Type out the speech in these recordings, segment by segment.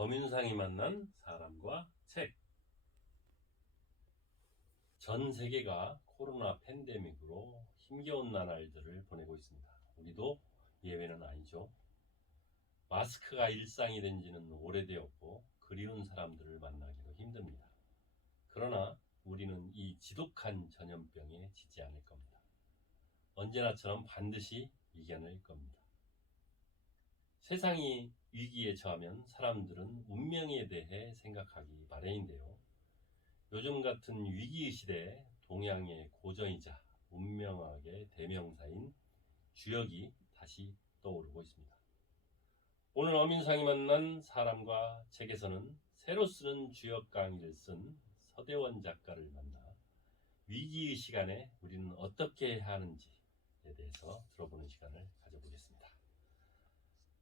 엄윤상이 만난 사람과 책. 전 세계가 코로나 팬데믹으로 힘겨운 나날들을 보내고 있습니다. 우리도 예외는 아니죠. 마스크가 일상이 된 지는 오래되었고 그리운 사람들을 만나기도 힘듭니다. 그러나 우리는 이 지독한 전염병에 지지 않을 겁니다. 언제나처럼 반드시 이겨낼 겁니다. 세상이 위기에 처하면 사람들은 운명에 대해 생각하기 마련인데요. 요즘 같은 위기의 시대에 동양의 고전이자 운명학의 대명사인 주역이 다시 떠오르고 있습니다. 오늘 어민상이 만난 사람과 책에서는 새로 쓰는 주역 강의를 쓴 서대원 작가를 만나 위기의 시간에 우리는 어떻게 해야 하는지에 대해서 들어보는 시간을 가져보겠습니다.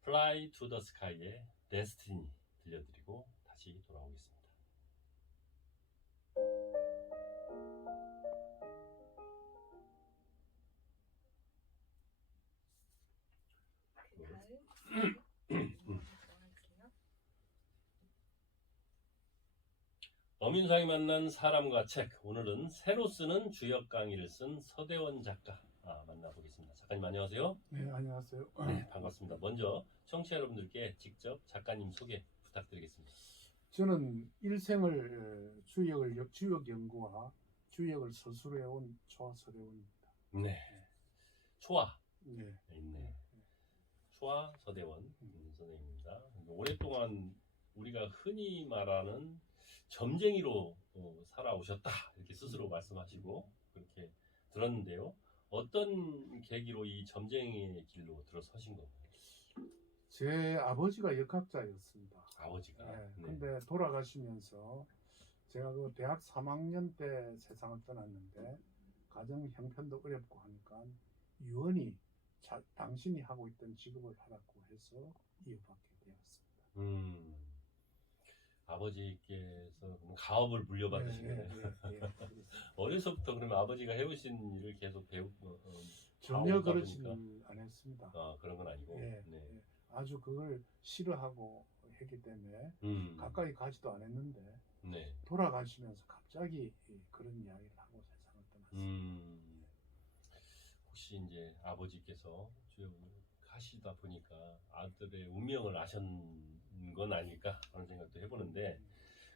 Fly to the Sky의 Destiny 들려드리고 다시 돌아오겠습니다. 어민상이 만난 사람과 책. 오늘은 새로 쓰는 주역 강의를 쓴 서대원 작가 만나보겠습니다. 작가님 안녕하세요. 네, 안녕하세요. 네, 반갑습니다. 먼저 청취자 여러분들께 직접 작가님 소개 부탁드리겠습니다. 저는 일생을 주역 연구와 주역을 서술해온 초서대원입니다. 네. 초아. 네. 있네. 초아 서대원 선생님입니다. 오랫동안 우리가 흔히 말하는 점쟁이로 살아오셨다 이렇게 스스로 말씀하시고 그렇게 들었는데요. 어떤 계기로 이 점쟁이의 길로 들어서신 건가요? 제 아버지가 역학자였습니다. 아버지가. 네. 네. 근데 돌아가시면서 제가 그 대학 3학년 때 세상을 떠났는데 가정 형편도 어렵고 하니까 유언이 당신이 하고 있던 직업을 하라고 해서 이어받게 되었습니다. 아버지께서 가업을 물려받으시겠네요. 네. 어려서부터 그러면 아버지가 해오신 일을 계속 전혀 그러지는 않았습니다. 그런 건 아니고. 네. 네. 아주 그걸 싫어하고 했기 때문에 가까이 가지도 않았는데 네. 돌아가시면서 갑자기 그런 이야기를 하고 세상을 떠났습니다. 혹시 이제 아버지께서 하시다 보니까 아들의 운명을 아셨는 건 아닐까 하는 생각도 해보는데,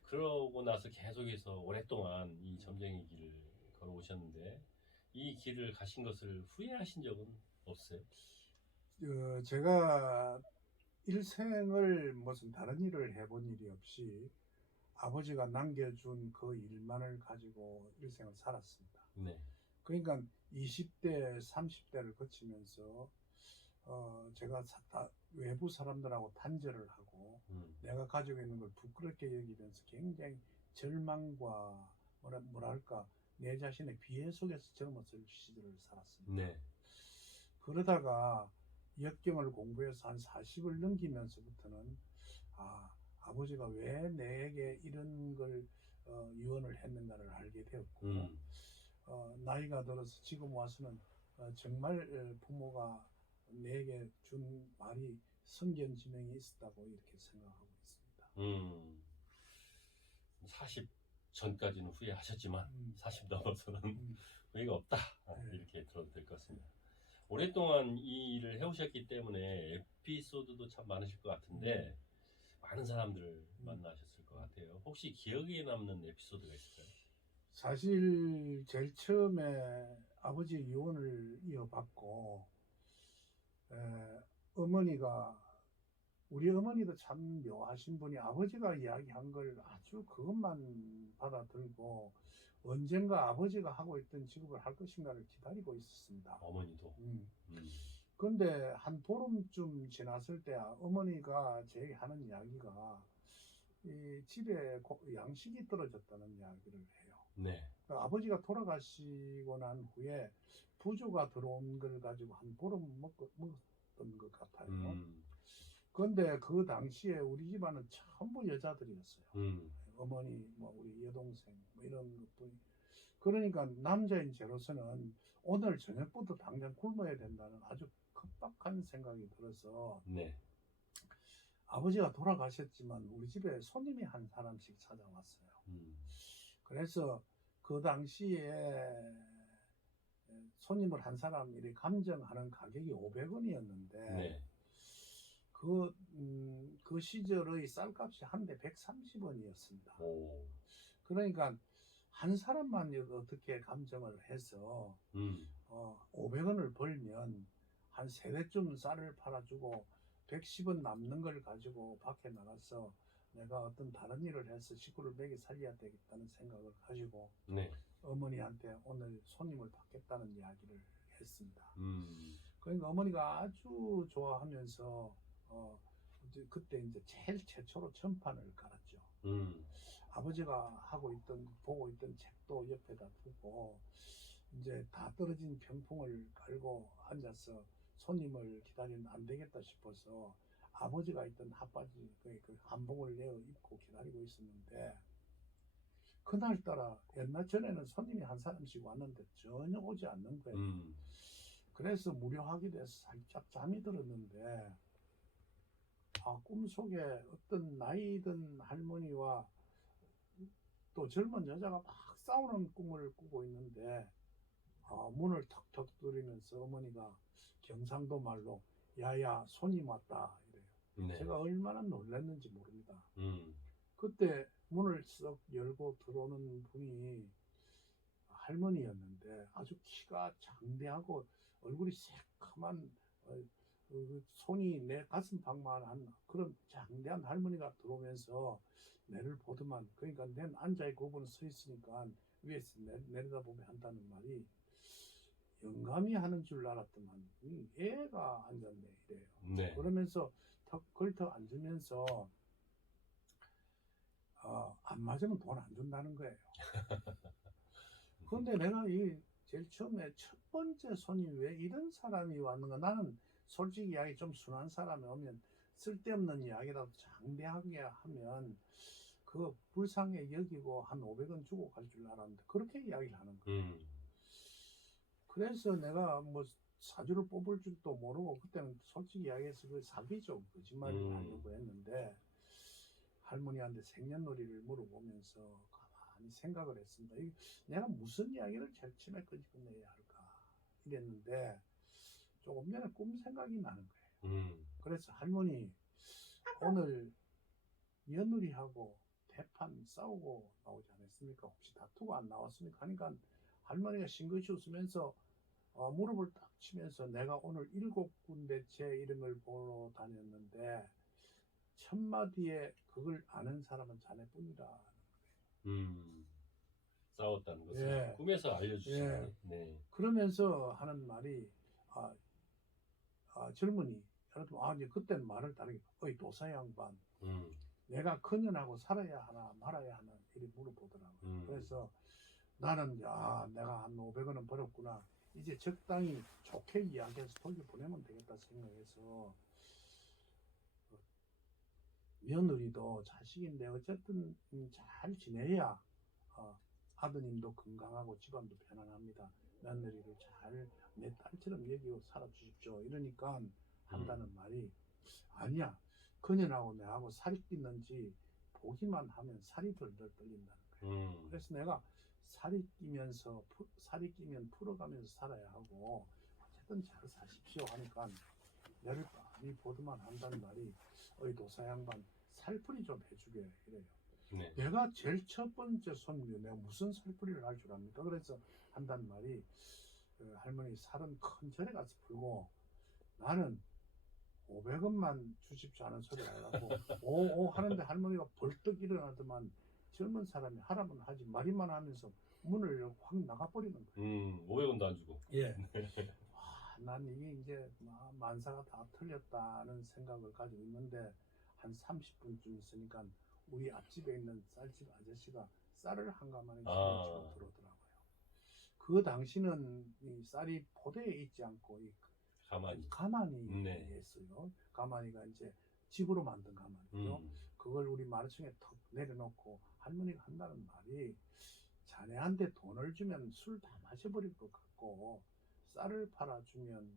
그러고 나서 계속해서 오랫동안 이 점쟁이 길을 걸어오셨는데 이 길을 가신 것을 후회하신 적은 없어요? 제가 일생을 무슨 다른 일을 해본 일이 없이 아버지가 남겨준 그 일만을 가지고 일생을 살았습니다. 네. 그러니까 20대, 30대를 거치면서 제가 외부 사람들하고 단절을 하고 내가 가지고 있는 걸 부끄럽게 여기면서 굉장히 절망과 뭐랄까 내 자신의 비애 속에서 젊었을 시절을 살았습니다. 네. 그러다가 역경을 공부해서 한 40을 넘기면서부터는 아버지가 왜 내게 이런 걸 유언을 했는가를 알게 되었고 나이가 들어서 지금 와서는 정말 부모가 내게 준 말이 성견지명이 있었다고 이렇게 생각하고 있습니다. 40 전까지는 후회하셨지만 40 넘어서는 후회가 없다 이렇게 들어도 될 것 같습니다. 오랫동안 이 일을 해오셨기 때문에 에피소드도 참 많으실 것 같은데 많은 사람들을 만나셨을 것 같아요. 혹시 기억에 남는 에피소드가 있을까요? 사실 제일 처음에 아버지의 유언을 이어받고 우리 어머니도 참 묘하신 분이 아버지가 이야기한 걸 아주 그것만 받아들고 언젠가 아버지가 하고 있던 직업을 할 것인가를 기다리고 있었습니다. 어머니도. 그런데 한 보름쯤 지났을 때 어머니가 제게 하는 이야기가 이 집에 양식이 떨어졌다는 이야기를 해요. 네. 그러니까 아버지가 돌아가시고 난 후에 부조가 들어온 걸 가지고 한 보름 먹었던 것 같아요. 그런데 그 당시에 우리 집안은 전부 여자들이었어요. 어머니, 우리 여동생, 이런 것뿐이. 그러니까 남자인 제로서는 오늘 저녁부터 당장 굶어야 된다는 아주 급박한 생각이 들어서 네. 아버지가 돌아가셨지만 우리 집에 손님이 한 사람씩 찾아왔어요. 그래서 그 당시에 손님을 한 사람 이렇게 감정하는 가격이 500원이었는데 네. 그 시절의 쌀값이 한 대 130원이었습니다. 오. 그러니까 한 사람만 어떻게 감정을 해서 500원을 벌면 한 3대쯤 쌀을 팔아주고 110원 남는 걸 가지고 밖에 나가서 내가 어떤 다른 일을 해서 식구를 먹여 살려야 되겠다는 생각을 가지고 네. 어머니한테 오늘 손님을 받겠다는 이야기를 했습니다. 그러니까 어머니가 아주 좋아하면서 그때 이제 제일 최초로 전판을 깔았죠. 아버지가 보고 있던 책도 옆에다 두고 이제 다 떨어진 병풍을 깔고 앉아서 손님을 기다리면 안 되겠다 싶어서 아버지가 있던 핫바지 그 한복을 내어 입고 기다리고 있었는데 그날따라 옛날 전에는 손님이 한 사람씩 왔는데 전혀 오지 않는 거예요. 그래서 무료하게 돼서 살짝 잠이 들었는데 꿈속에 어떤 나이 든 할머니와 또 젊은 여자가 막 싸우는 꿈을 꾸고 있는데 문을 턱턱 두드리면서 어머니가 경상도 말로 야야 손님 왔다 이래요. 네. 제가 얼마나 놀랐는지 모릅니다. 그때 문을 썩 열고 들어오는 분이 할머니였는데 아주 키가 장대하고 얼굴이 새카만 손이 내 가슴 방만한 그런 장대한 할머니가 들어오면서 내를 보더만, 그러니까 난 앉아있고 그분은 서 있으니까 위에서 내려다보며 한다는 말이 영감이 하는 줄 알았더만 애가 앉았네 이래요. 네. 그러면서 턱 걸터 앉으면서 안 맞으면 돈 안 준다는 거예요. 그런데 내가 제일 처음에 첫 번째 손님 왜 이런 사람이 왔는가. 나는 솔직히 이야기 좀 순한 사람이 오면 쓸데없는 이야기라도 장대하게 하면 그 불쌍해 여기고 한 500원 주고 갈 줄 알았는데 그렇게 이야기를 하는 거예요. 그래서 내가 뭐 사주를 뽑을 줄도 모르고 그때는 솔직히 이야기해서 그 사기죠. 거짓말을 하려고 했는데 할머니한테 생년월일을 물어보면서 가만히 생각을 했습니다. 내가 무슨 이야기를 제일 처음에 끄집어내야 할까 이랬는데 조금 전에 꿈 생각이 나는 거예요. 그래서 할머니 오늘 며느리하고 대판 싸우고 나오지 않았습니까? 혹시 다투고 안 나왔습니까? 하니까 할머니가 싱긋이 웃으면서 무릎을 딱 치면서 내가 오늘 7군데째 이런 걸 보러 다녔는데 첫마디에 그걸 아는 사람은 자네뿐이라. 싸웠다는 것을 예. 꿈에서 알려주시네. 예. 네. 그러면서 하는 말이 젊은이 여러분 이제 그때는 말을 다르게 어이 도사 양반 내가 그년하고 살아야 하나 말아야 하나 이렇게 물어보더라고요. 그래서 나는 내가 한 500원은 벌었구나. 이제 적당히 좋게 이야기해서 돌려보내면 되겠다 생각해서 며느리도 자식인데 어쨌든 잘 지내야 아드님도 건강하고 집안도 편안합니다. 며느리를 잘 내 딸처럼 여기고 살아주십시오. 이러니까 한다는 말이 아니야. 그년하고 내하고 살이 찌는지 보기만 하면 살이 덜덜 떨린다는 거예요. 그래서 내가 살이 끼면 풀어가면서 살아야 하고 어쨌든 잘 사십시오 하니까 내를 많이 보드만 한다는 말이 어이 도사 양반 살풀이 좀 해주게 이래요. 네. 내가 제일 첫 번째 손님이 내가 무슨 살풀이를 할 줄 압니까? 그래서 한다는 말이 할머니 살은 큰 절에 가서 풀고 나는 500원만 주십시오 하는 소리를 하려고 오오 하는데 할머니가 벌떡 일어나더만 젊은 사람이 하라면 하지 말이만 하면서 문을 확 나가버리는 거예요. 500원도 안 주고. 예. 난 이게 이제 만사가 다 틀렸다는 생각을 가지고 있는데 한 30분쯤 있으니까 우리 앞집에 있는 쌀집 아저씨가 쌀을 한 가마니 집어주고 들어오더라고요. 그 당시는 이 쌀이 포대에 있지 않고 가마니 네. 했어요. 가마니가 이제 집으로 만든 가마니죠. 그걸 우리 마루층에 턱 내려놓고 할머니가 한다는 말이 자네한테 돈을 주면 술 다 마셔버릴 것 같고 쌀을 팔아주면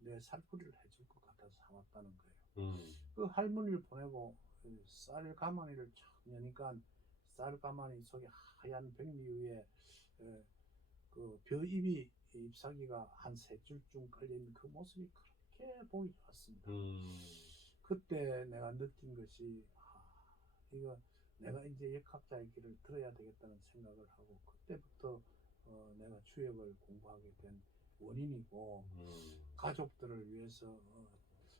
내 살풀이를 해줄 것 같아서 사왔다는 거예요. 그 할머니를 보내고 그 쌀 가마니를 쫙 여니까 쌀 가마니 속에 하얀 백미 위에 그 벼잎이 잎사귀가 한 세 줄쯤 걸려있는 그 모습이 그렇게 보기 좋았습니다. 그때 내가 느낀 것이 이거 내가 이제 역학자의 길을 들어야 되겠다는 생각을 하고 그때부터 내가 주역을 공부하게 된 원인이고 가족들을 위해서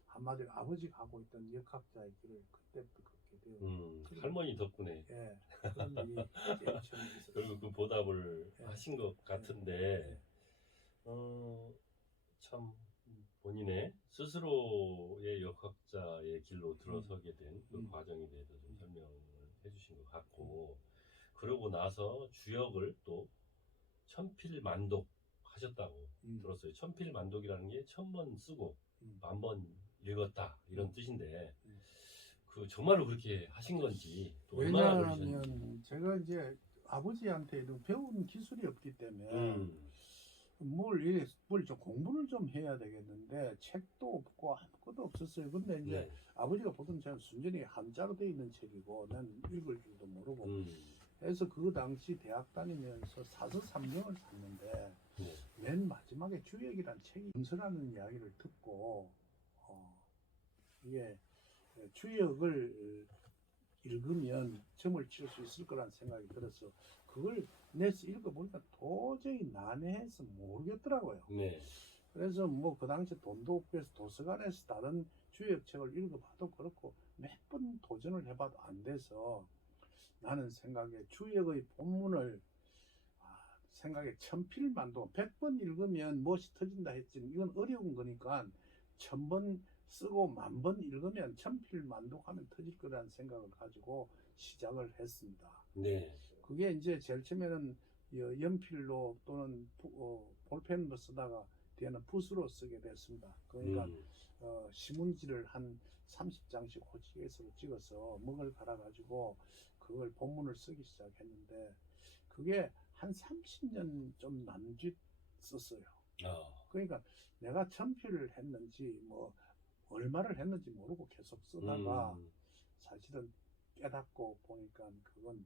한마디로 아버지가 하고 있던 역학자의 길을 그때부터 걷게 되었고 할머니 덕분에 예, 그런 일이 제일 처음 있었어요. 결국 그 보답을 예. 하신 것 같은데 참 본인의 스스로의 역학자의 길로 들어서게 된 그 과정에 대해서 좀 설명을 해주신 것 같고 그러고 나서 주역을 또 천필만독 하셨다고 들었어요. 천필만독이라는 게 1000번 쓰고 10,000번 읽었다 이런 뜻인데 그 정말로 그렇게 하신 건지 또 얼마나 걸리셨는지. 왜냐하면 제가 이제 아버지한테도 배운 기술이 없기 때문에 뭘 좀 공부를 좀 해야 되겠는데 책도 없고 아무것도 없었어요. 근데 이제 네. 아버지가 보던 저는 순전히 한자로 되어 있는 책이고 난 읽을 줄도 모르고 그래서 그 당시 대학 다니면서 사서 3경을 샀는데 맨 마지막에 주역이란 책이 검서라는 이야기를 듣고 이게 주역을 읽으면 점을 칠 수 있을 거란 생각이 들어서 그걸 내서 읽어보니까 도저히 난해해서 모르겠더라고요. 네. 그래서 뭐 그 당시 돈도 없고 해서 도서관에서 다른 주역책을 읽어봐도 그렇고 몇 번 도전을 해봐도 안 돼서 나는 생각에 주역의 본문을 생각에 천필만독 100번 읽으면 무엇이 터진다 했지 이건 어려운 거니까 1000번 쓰고 10,000번 읽으면 천필만독하면 터질 거라는 생각을 가지고 시작을 했습니다. 네. 그게 이제 제일 처음에는 연필로 또는 볼펜으로 쓰다가 뒤에는 붓으로 쓰게 됐습니다. 그러니까 신문지를 한 30장씩 호치게스로 찍어서 먹을 갈아가지고 그걸 본문을 쓰기 시작했는데 그게 한 30년 좀 남짓 썼어요. 그러니까 내가 천필을 했는지 뭐 얼마를 했는지 모르고 계속 쓰다가 사실은 깨닫고 보니까 그건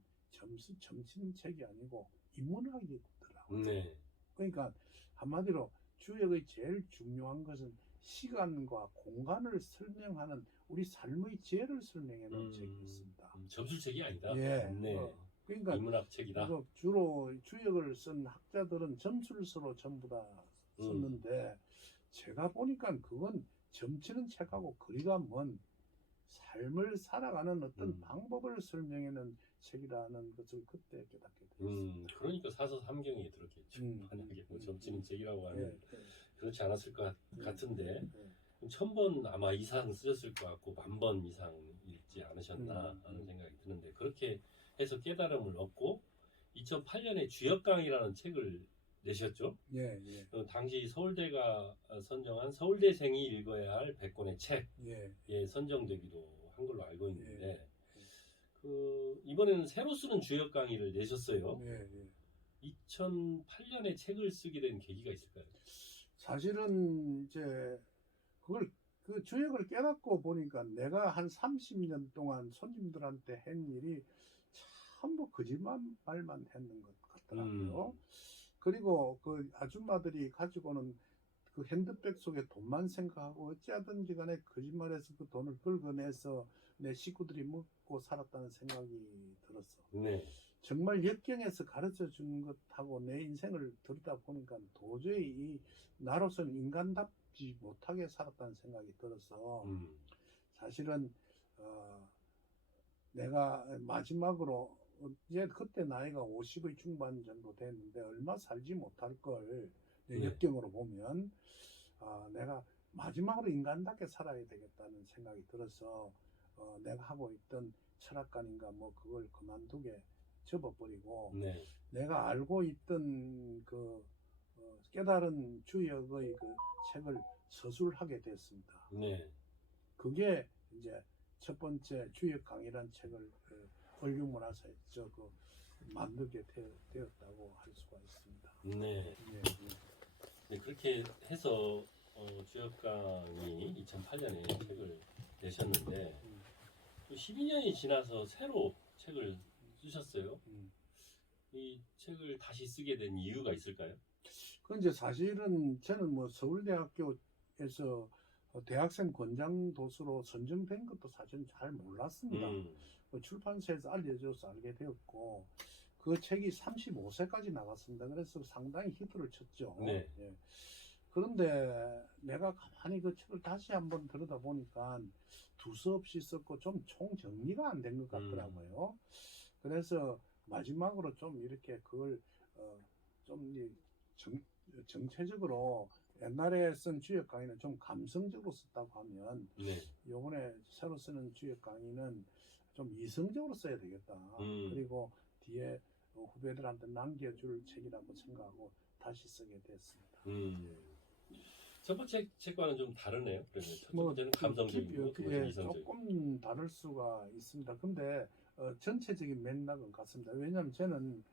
점치는 책이 아니고 인문학이더라고요. 네. 그러니까 한마디로 주역의 제일 중요한 것은 시간과 공간을 설명하는 우리 삶의 지혜를 설명해 놓은 책이었습니다. 점술책이 아니다. 예. 네. 그러니까 인문학 책이다. 주로 주역을 쓴 학자들은 점술서로 전부 다 썼는데 제가 보니까 그건 점치는 책하고 거리가 먼 삶을 살아가는 어떤 방법을 설명하는 책이라는 것을 그때 깨닫게 되었습니다. 그러니까 사서 삼경에 들었겠죠. 만약에 뭐 점치는 책이라고 하면 그렇지 않았을 것 같은데 1000번 아마 이상 쓰셨을 것 같고 10,000번 이상 읽지 않으셨나 하는 생각이 드는데 그렇게 해서 깨달음을 얻고 2008년에 주역강이라는 책을 내셨죠. 예. 당시 서울대가 선정한 서울대생이 읽어야 할 100권의 책에 선정되기도 한 걸로 알고 있는데 그 이번에는 새로 쓰는 주역 강의를 내셨어요. 2008년에 책을 쓰게 된 계기가 있을까요? 사실은 이제 그걸 그 주역을 깨닫고 보니까 내가 한 30년 동안 손님들한테 한 일이 전부 거짓말만 했는 것 같더라고요. 그리고 그 아줌마들이 가지고는 그 핸드백 속에 돈만 생각하고 어찌하든지 간에 거짓말해서 그 돈을 긁어내서 내 식구들이 먹고 살았다는 생각이 들었어. 네. 정말 역경에서 가르쳐 준 것하고 내 인생을 들여다 보니까 도저히 이 나로서는 인간답지 못하게 살았다는 생각이 들어서 사실은 내가 마지막으로 이제 그때 나이가 50의 중반 정도 됐는데 얼마 살지 못할 걸 역경으로 보면 내가 마지막으로 인간답게 살아야 되겠다는 생각이 들어서 내가 하고 있던 철학관인가 뭐 그걸 그만두게 접어버리고 내가 알고 있던 그 깨달은 주역의 그 책을 서술하게 됐습니다. 그게 이제 첫 번째 주역 강의란 책을 얼류문화사에 만들게 되었다고 할 수가 있습니다. 네. 그렇게 해서 주역 강의 2008년에 책을 내셨는데 12년이 지나서 새로 책을 쓰셨어요. 음. 이 책을 다시 쓰게 된 이유가 있을까요? 그 이제 사실은 저는 뭐 서울대학교에서 대학생 권장 도서로 선정된 것도 사실은 잘 몰랐습니다. 출판사에서 알려줘서 알게 되었고, 그 책이 35세까지 나갔습니다. 그래서 상당히 히트를 쳤죠. 네. 예. 그런데 내가 가만히 그 책을 다시 한번 들여다보니까 두서없이 썼고 좀 총정리가 안 된 것 같더라고요. 그래서 마지막으로 좀 이렇게 그걸 좀 정체적으로 옛날에 쓴 주역 강의는 좀 감성적으로 썼다고 하면 네. 요번에 새로 쓰는 주역 강의는 좀 이성적으로 써야 되겠다. 그리고 뒤에 후배들한테 남겨줄 책이라고 생각하고 다시 쓰게 됐습니다. 첫 번째 책과는 좀 다르네요. 그러면 첫 뭐, 번째는 감성적이고 두 번째는 이성적이고. 조금 다를 수가 있습니다. 근데 전체적인 맥락은 같습니다. 왜냐하면 저는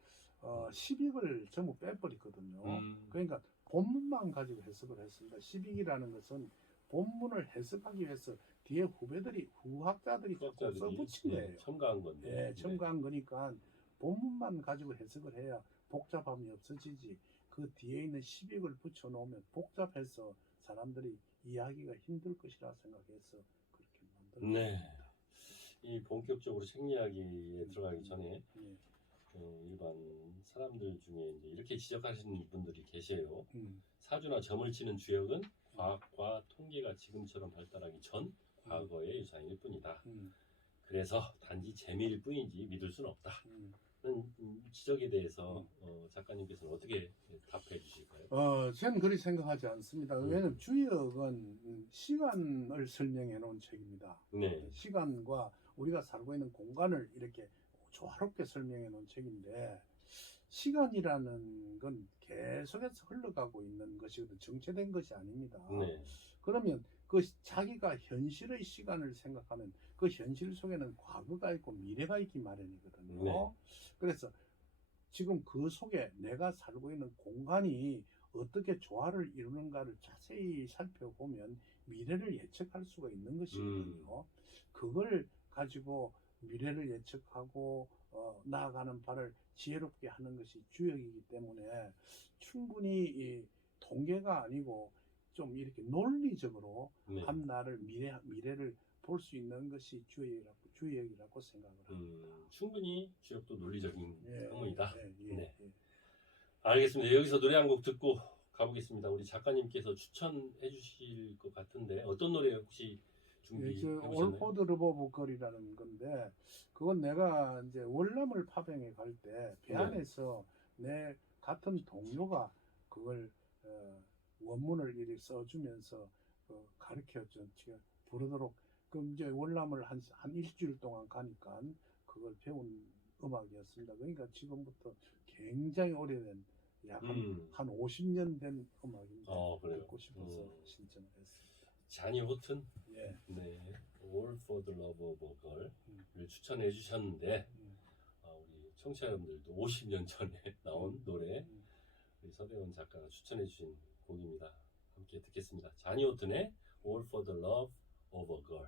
시빅을 전부 빼버렸거든요. 그러니까 본문만 가지고 해석을 했습니다. 시빅이라는 것은 본문을 해석하기 위해서 뒤에 후학자들이 자꾸 써붙인 거예요. 첨가한 건데. 예, 첨가한 거니까 본문만 가지고 해석을 해야 복잡함이 없어지지. 그 뒤에 있는 시빅을 붙여놓으면 복잡해서 사람들이 이해하기가 힘들 것이라 생각해서 그렇게 만들었습니다. 네. 이 본격적으로 책 이야기에 들어가기 전에 일반 사람들 중에 이제 이렇게 지적하시는 분들이 계세요. 사주나 점을 치는 주역은 과학과 통계가 지금처럼 발달하기 전 과거의 유산일 뿐이다. 그래서 단지 재미일 뿐이지 믿을 수는 없다. 지적에 대해서 작가님께서는 어떻게 답해 주실까요? 저는 그리 생각하지 않습니다. 왜냐하면 주역은 시간을 설명해 놓은 책입니다. 네. 시간과 우리가 살고 있는 공간을 이렇게 조화롭게 설명해 놓은 책인데, 시간이라는 건 계속해서 흘러가고 있는 것이거든, 정체된 것이 아닙니다. 네. 그러면 그 자기가 현실의 시간을 생각하면 그 현실 속에는 과거가 있고 미래가 있기 마련이거든요. 네. 그래서 지금 그 속에 내가 살고 있는 공간이 어떻게 조화를 이루는가를 자세히 살펴보면 미래를 예측할 수가 있는 것이거든요. 그걸 가지고 미래를 예측하고 나아가는 바를 지혜롭게 하는 것이 주역이기 때문에 충분히 이 통계가 아니고 좀 이렇게 논리적으로 네. 한 날을 미래를 볼 수 있는 것이 주역이라고 생각을 합니다. 충분히 주역도 논리적인 학문이다. 네. 알겠습니다. 여기서 노래 한 곡 듣고 가보겠습니다. 우리 작가님께서 추천해 주실 것 같은데 어떤 노래 혹시 준비해 보셨나요? All for the Love of Gir이라는 건데, 그건 내가 이제 월남을 파병에 갈 때 배 안에서 내 같은 동료가 그걸 원문을 이렇게 써주면서 가르쳐줘 부르도록. 그럼 이제 월남을 한 일주일 동안 가니까 그걸 배운 음악이었습니다. 그러니까 지금부터 굉장히 오래된 약 한 50년 된 음악입니다. 듣고 싶어서 신청을 했습니다. 자니 호튼? 예. 네. All for the Love of a Gir을 추천해 주셨는데 우리 청취자 여러분들도 50년 전에 나온 노래 우리 서대원 작가가 추천해 주신 곡입니다. 함께 듣겠습니다. 자니 호튼의 All for the Love of a Girl.